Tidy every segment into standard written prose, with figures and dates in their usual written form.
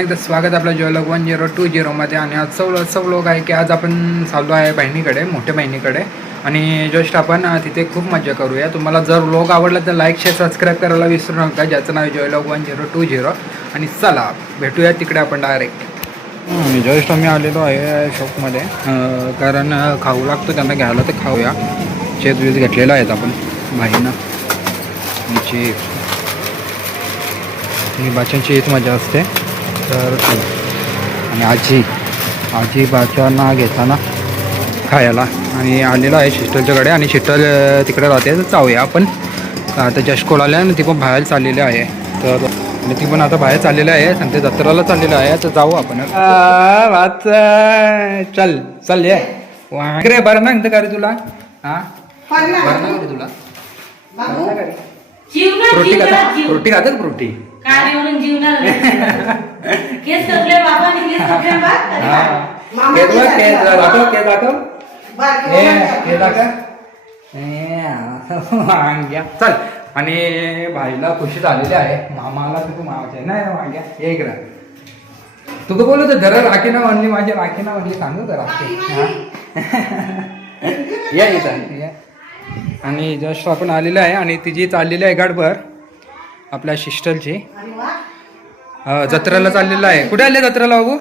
पुन्हा एकदा स्वागत आपल्या ज्वेलॉग 1020 मध्ये. आणि आजचा व्लॉग आहे की आज आपण चाललो आहे बहिणीकडे, मोठ्या बहिणीकडे. आणि जस्ट आपण तिथे खूप मजा करूया. तुम्हाला जर व्लॉग आवडला तर लाईक शेअर सबस्क्राईब करायला विसरू नका, ज्याचं नाव आहे ज्वेलॉग 1020. आणि चला भेटूया तिकडे आपण डायरेक्ट. जस्ट आम्ही आलेलो आहे शॉपमध्ये, कारण खाऊ लागतो त्यांना घ्यायला, तर खाऊया. चेत वीज घेतलेला आहेत आपण भाईंना. आमची बाच्यांची हीच मजा असते. तर आणि आजी बाच्यांना घेताना खायला. आणि आलेलं आहे शिस्टलच्याकडे, आणि शिस्टल तिकडे राहते. तर जाऊया आपण. आता जस्ट कॉल आल्या आणि ती पण बाहेर चाललेली आहे. तर आणि ती पण आता बाहेर चाललेली आहे आणि ते जत्राला चाललेलं आहे. तर जाऊ आपण. चल चल ये रे. बरं ना का रे तुला? हां बरं ना रे तुला? प्रोटी खाता प्रोटी चल. आणि भाईला खुशी झालेली आहे. मामाला तू मामाचे नाही माग्या एक रा तुका बोलत जरा राखी ना म्हणली, माझी राखी ना म्हणली, सांगू का राखी या इथं. आणि जस्ट आपण आलेलं आहे आणि तिची चाललेली आहे गाडभर आपल्या सिस्टरची. जत्रेला चाललेलं आहे. कुठे आले जत्रेला बाबू?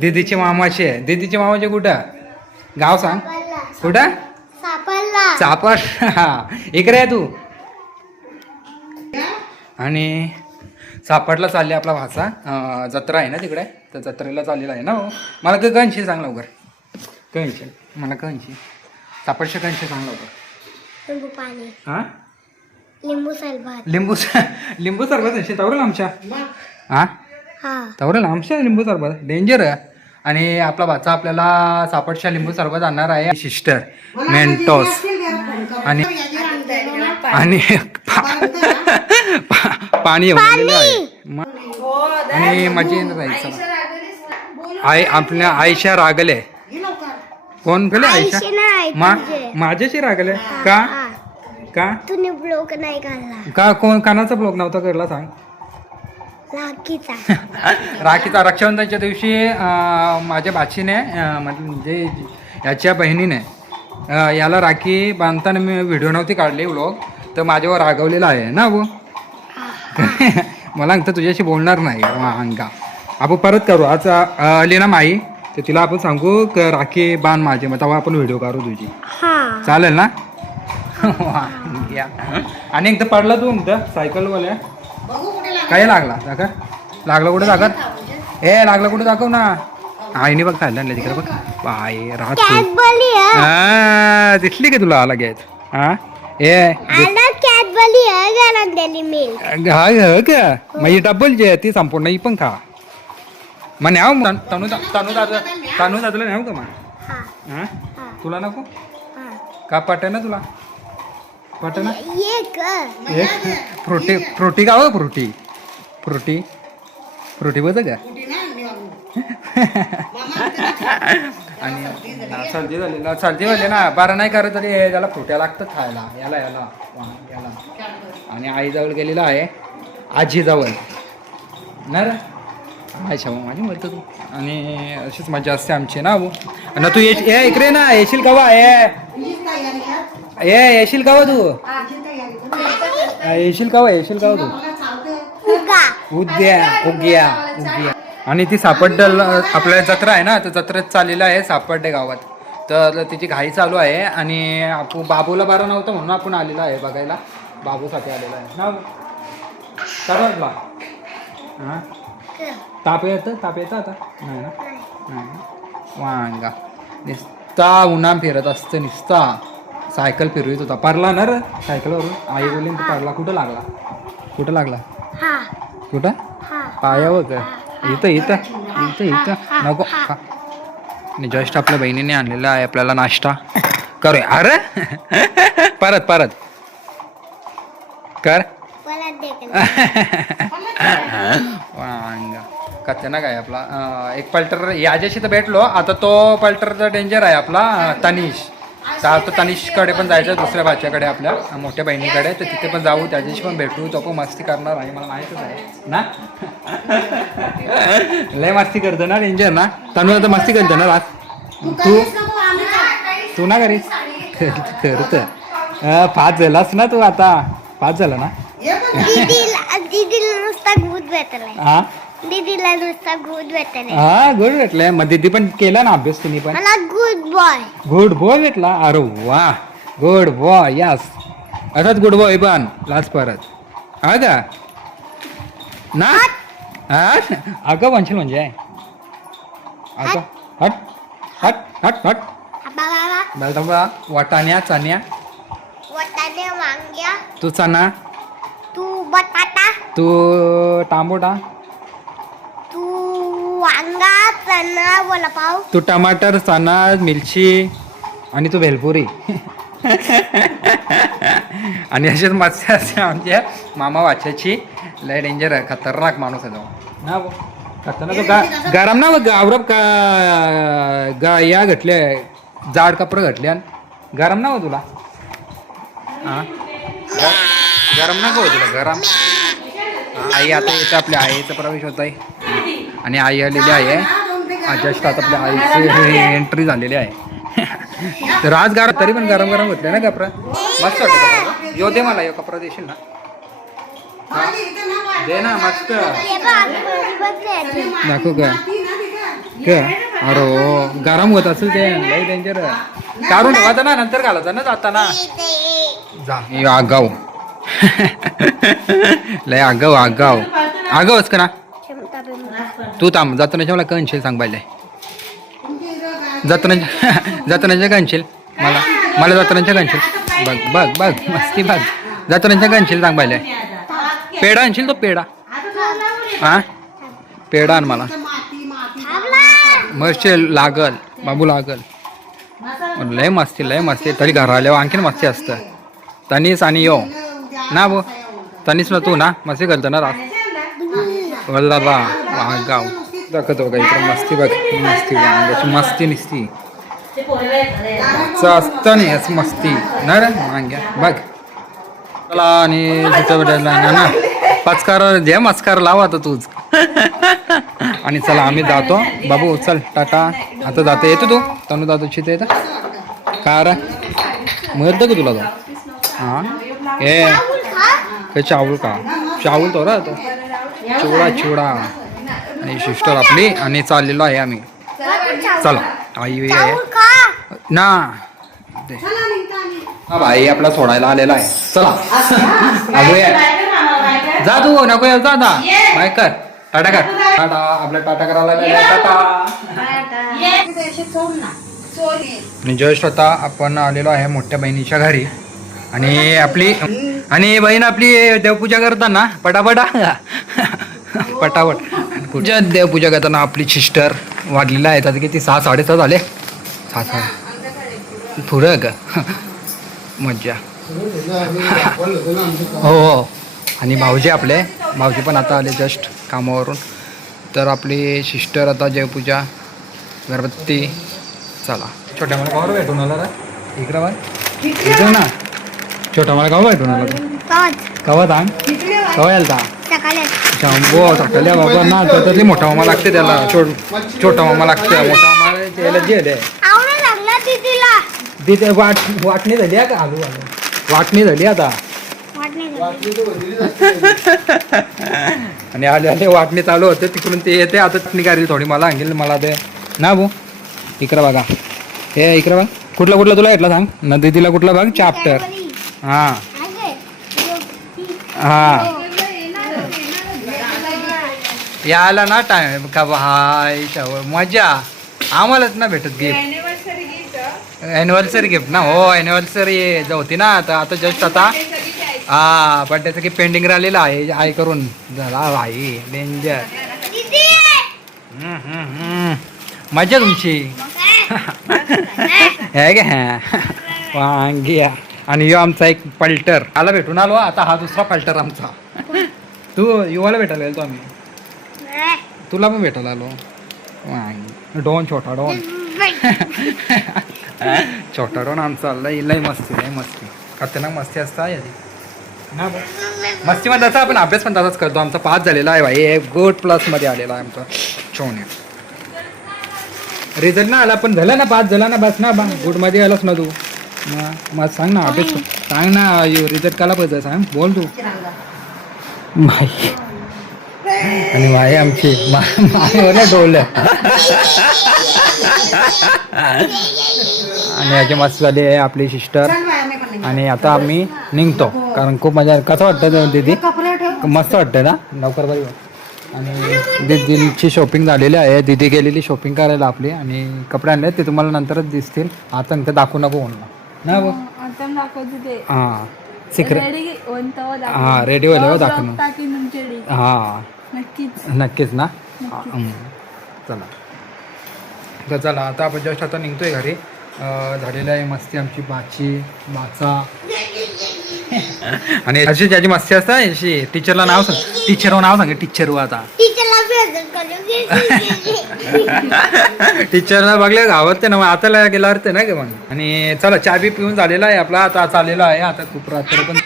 दीदीचे मामाचे कुठं गाव सांग? कुठं? सापर. इकडे आहे तू. आणि सापडला चालले आपला भाचा. जत्रा आहे ना तिकडे, तर जत्रेला चाललेला आहे ना. मला कणशी सांग लवकर. कणशी मला कणशी सापडशे कणशी सांग लवकर. हां लिंबू सरबत असे तवरेल आमच्या. हां तवरेल आमच्या लिंबू सरबत डेंजर आहे. आणि आपला भाचा आपल्याला सापडशा लिंबू सरबत आणणार आहे. सिस्टर मेंटोस आणि पाणी आहे. आणि मजा राहायचं. आपल्या आयशा रागले. कोण गेले? आयशा माझ्याशी रागले का? का तुम्ही ब्लॉग नाही काढला का? कोण कानाचा ब्लॉग नव्हता करला सांग? राखीचा रक्षाबंधनच्या दिवशी माझ्या भाचीने म्हणजे याच्या बहिणीने याला राखी बांधताना मी व्हिडिओ नव्हती काढली व्लॉग, तर माझ्यावर रागवलेला आहे ना अबू. मला तर तुझ्याशी बोलणार नाही अंगा. आपण परत करू. आज आली ना माई, तर तिला आपण सांगू राखी बांध माझी, मग तेव्हा आपण व्हिडिओ काढू तुझी. चालेल ना? आणि एकदा पडला तू एकदा सायकलवाल्या. काय लागला दाखव? लागलं कुठे दाखव? लागलं कुठे दाखव ना. आईने बघ खायला आणलं तिकडे बघ. बाय राहत दिसली का तुला? लगेच हा का मग डबल जे ती संपूर्ण ही पण खा. मग न्याव तनू दादूला न्याव का मग? हा तुला नको का? पटे ना तुला? पटे ना? फ्रुटी का हो? फ्रुटी बघ का? आणि सर्दी झाली ना, बरं नाही करत तरी त्याला फ्रुट्या लागतात खायला. याला आणि आईजवळ गेलेला आहे, आजीजवळ ना रे. आयशा माझी म्हणतो तू. आणि अशीच मजा असते आमची ना भाऊ. ना तू इकडे ना येशील कवा? येशील कवा तू? येशील कवा तू? उद्या. आणि ती सापड्डल आपल्या जत्रा आहे ना, तर जत्रेत चाललेलं आहे सापड्डे गावात. तर तिची घाई चालू आहे. आणि आपण बाबूला बरं नव्हतं म्हणून आपण आलेला आहे बघायला. बाबूसाठी आलेला आहे ना. काय वाटला? हां ताप येतं आता? नाही ना. वांगा निस्ता उन्हा फिरत असतं, निस्ता सायकल फिरवित होता. पारला ना रे सायकलवरून. आई बोलली पारला. कुठं लागला? कुठं? पायावर का? इथं नको. आणि जस्ट आपल्या बहिणीने आणलेला आहे आपल्याला नाश्ता. करूया. अरे परत कर. वांगा कच्चा काय आपला एक पल्टर याच्याशी तर भेटलो. आता तो पल्टरचा डेंजर आहे आपला तनिष. तर आता तनिषकडे पण जायचं दुसऱ्या भाच्याकडे आपल्या मोठ्या बहिणीकडे, तर तिथे पण जाऊ, त्याच्याशी पण भेटू, तो पण मस्ती करणार आहे मला माहीतच आहे ना. लय मस्ती करतो ना डेंजर ना. तनु आता मस्ती करतो ना आज. तू ना घरीच करत पाच झालास ना तू, आता 5 झाला ना. दीदीला नुसता भूत भेटलाय. हा दीदीला नुसता भूत भेटलाय. हा गुड भेटलाय. मग दीदी पण केला ना अभ्यास तुम्ही पण. मला गुड बॉय. गुड बॉय भेटला. अरे वा गुड बॉय. यस असाच गुड बॉय पण लास्ट परत हा का ना. हा अगं म्हणशील म्हणजे अगं हट हट हट हट. बाबा वाटाण्या चाण्या. वटाणे वांग्या. तू चना. तू बटाटा. तू टांबोटा. तू वांगा चना वडापाव. तू टमाटर चना मिरची आणि तू भेलपुरी. आणि अशीच मस्ती असते आमच्या मामा वाच्याची. लय डेंजर आहे, खतरनाक माणूस आहे तो ना. खतरनाक तो गरम ना गावरब का या घटले जाड कपडे घटले गरम ना हो तुला. हा गरम नको हो तुला गरम. आई आता येतं, आपल्या आईचा प्रवेश होत आहे आणि आई आलेली आहे. जस्ट आता आपल्या आईची एंट्री झालेली आहे. तर आज तरी पण गरम गरम होते ना कपडा. मस्त वाटतं कपडा. यो दे मला, यो कपडा देशील ना. दे ना मस्त दाखव का. अरे गरम होत असेल ते लई डेंजर. काढून ठेवायचं ना, नंतर घालायचं ना जाताना. जा आगाव. लय आगाव आगाव आगावच का ना. तू थांब जाताना मला कणशील सांग पाहिजे. जातानाच्या कणशील मला जातानाच्या कणशील. बघ बघ बघ मस्ती बघ. जातानाच्या कणशील सांग पाहिजे. पेढा आणशील तो पेढा. हा पेढा आण मला. मस्त लागल बाबू लागल. लय मस्ती तरी घर आल्यावर आणखीन मस्ती असतं. तनीस आणि यो ना बो. तनीस ना तू ना मस्ती करतो ना रात. वल्ला बा गाव दाखवतो का इकडे मस्ती बघ. मस्ती निसती असतं नाही असं मस्ती ना रे मांग्या बघ. चला आणि तिथं ना पचकार जे मस्कार लावा आता तूच. आणि चला आम्ही जातो बाबू. चल टाटा. आता जातो. येतो तू तनु जातो चित येतं का रे. मिळतं का तुला तो. हां ए काय चावल का चावल तो रा तो चिवडा आणि सिस्टर आपली आणि चाललेलो आहे आम्ही. चला आई आहे ना. हा भाई आपला सोडायला आलेला आहे. चला जा तू नको जा आता. बाय कर टाटा कर. टाटा आपल्या टाटा करायला टाटा. आणि जस्ट आता आपण आलेलो आहे मोठ्या बहिणीच्या घरी. आणि आपली आणि बहीण आपली देवपूजा करताना पटापटा पटापट पूजा देवपूजा करताना आपली सिस्टर वाढलेला आहे. आता किती 6 साडेसहा झाले. 6 पुढं का मज्जा. हो आणि भाऊजी आपले भाऊजी पण आता आले जस्ट कामावरून. तर आपली सिस्टर आता देवपूजा गणपती. चला छोट्या मला गावावर भेटून आला रे. इकडं बघ इकडं ना. छोटा मला गाव भेटून आला कवा सांग कवा यायला शंभो सकाळी बाबा ना. त्यातली मोठा मामा लागते त्याला. छोटा मामा लागते. मोठा मामा त्याला जे तिथे वाटणी झाली का. आलू वाटणी झाली आता. आणि आले वाटणी चालू होते तिकडून ते येते. आता चटणी काढली थोडी मला आणखी मला ते ना भाऊ. इकडं बघा हे इकडं बघ. कुठला तुला घेतला सांग ना. दीदीला कुठला बघ चॅप्टर. हां हां यायला ना टाइम का हाय मजा. आम्हालाच ना भेटत गिफ्ट. ॲनिव्हर्सरी गिफ्ट ना. हो ॲनिव्हर्सरी होती ना. आता जस्ट आता हा पण त्याचं की पेंडिंग राहिलेलं आहे. आई करून झाला भाई डेंजर. मजा तुमची हे घ्या वांगी. आणि यो आमचा एक पल्टर आला भेटून आलो. आता हा दुसरा पल्टर आमचा. तू युवाला भेटायला गेलो आम्ही. तुला पण भेटायला आलो. वांगी डॉन छोटा डॉन. छोटा रोन आमचा लय मस्ती खतरनाक मस्ती असता यादी ना बा. मस्तीमध्ये तसा आपण अभ्यास पण तसाच करतो. आमचा पास झालेला आहे भाई, गुड प्लस मध्ये आलेला आहे आमचा छोने. रिझल्ट ना आला पण झाला ना, पास झाला ना, बस ना बा, गुड मध्ये आलास ना तू. मग सांग ना अभ्यास सांग ना, रिझल्ट काला पाहिजे सांग, बोल तू. माई आणि माई आमची माईवर डोललं आणि याची मस्त झाली आहे आपली सिस्टर. आणि आता आम्ही निघतो कारण खूप मजा. कसं वाटतं दीदी? मस्त वाटतं ना, लवकर बरी. आणि दीदीची शॉपिंग झालेली आहे, दीदी गेलेली शॉपिंग करायला आपली, आणि कपडे आणले ते तुम्हाला नंतरच दिसतील. आता ते दाखवू नको म्हणून ना बघ. हां सिक्रेट हां रेडी व्हायला दाखवणं. हां नक्कीच ना. चला तर चला आता आपण जस्ट आता निघतोय घरी. झालेलं आहे मस्ती आमची बाचा आणि अशी ज्याची मस्ती असते अशी. टीचरला नाव सांग, टीचरवर नाव सांग, टीचर आता टीचरला बघले गावात ते ना, आता गेल्यावर ते ना गे मग. आणि चला चहा बी पिऊन झालेला आहे आपला, आता चाललेला आहे. आता खूप रात्र पण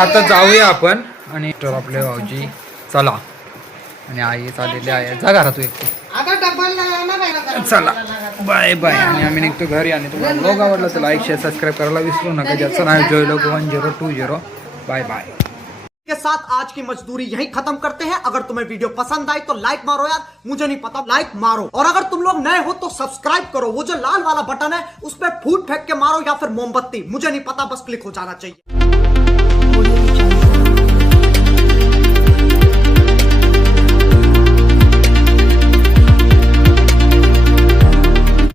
आता जाऊया आपण. आणि आपले भाऊजी चला आणि आई चाललेली आहे. जा घरात तू एकटी. चला बाय बाय. आणि आम्ही निघतो घरी. आणि तुम्हाला ब्लॉग आवडला तर लाईक शेअर सबस्क्राईब करायला विसरू नका. ज्याचं नाव जोयलोग 1020. Bye bye. के साथ आज की मजदूरी यही खत्म करते हैं. अगर तुम्हें वीडियो पसंद आई तो लाइक मारो यार, मुझे नहीं पता, लाइक मारो. और अगर तुम लोग नए हो तो सब्सक्राइब करो. वो जो लाल वाला बटन है उस पर फूट फेंक के मारो या फिर मोमबत्ती, मुझे नहीं पता, बस क्लिक हो जाना चाहिए.